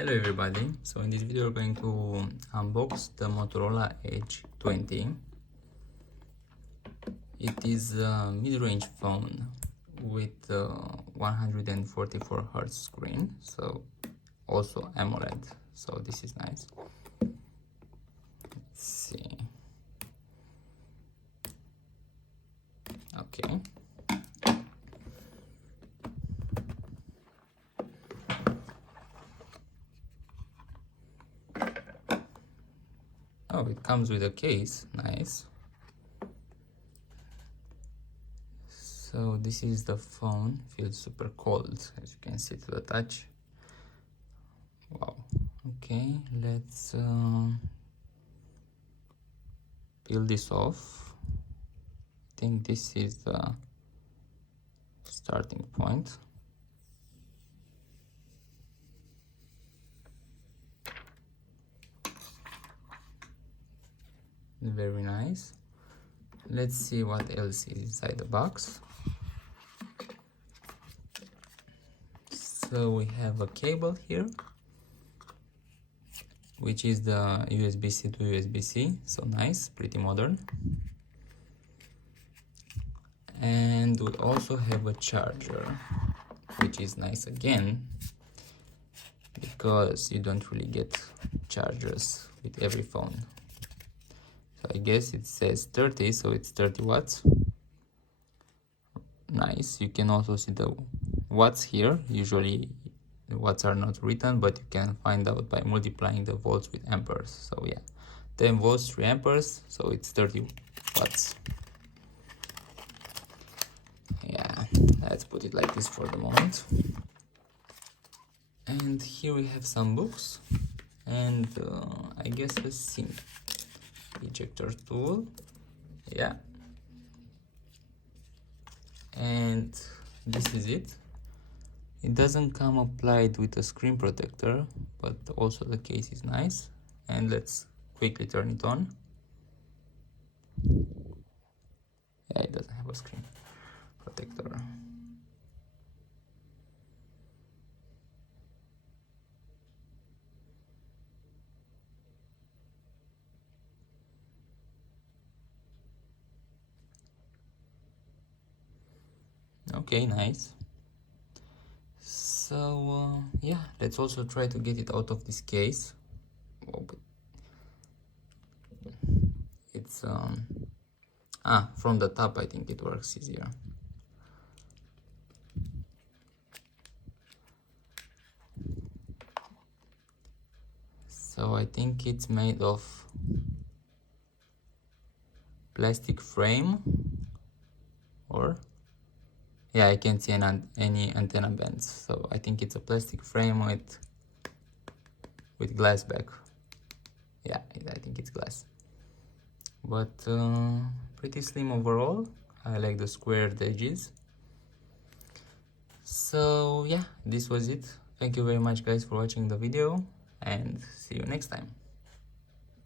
Hello everybody, so in this video we're going to unbox the Motorola Edge 20. It is a mid-range phone with 144 Hz screen, so also AMOLED, so this is nice. Let's see. Okay. Oh, it comes with a case, nice. So this is the phone, feels super cold, as you can see to the touch. Wow, okay, let's peel this off. I think this is the starting point. Very nice. Let's see what else is inside the box. So we have a cable here, which is the USB-C to USB-C, so nice, pretty modern. And we also have a charger, which is nice again, because you don't really get chargers with every phone. So I guess it says 30, so it's 30 watts. Nice. You can also see the watts here. Usually the watts are not written, but you can find out by multiplying the volts with amperes. So yeah, 10 volts, 3 amperes, so it's 30 watts. Yeah, let's put it like this for the moment. And here we have some books and I guess a SIM ejector tool. Yeah, and this is it. It doesn't come applied with a screen protector, but also the case is nice. And let's quickly turn it on. Yeah, it doesn't have a screen protector. Okay, nice. So yeah, let's also try to get it out of this case. Oh, but it's from the top I think it works easier. So I think it's made of plastic frame, or yeah, I can't see any antenna bands, so I think it's a plastic frame with glass back. Yeah, I think it's glass, but pretty slim overall. I like the squared edges. So yeah, this was it. Thank you very much guys for watching the video, and see you next time.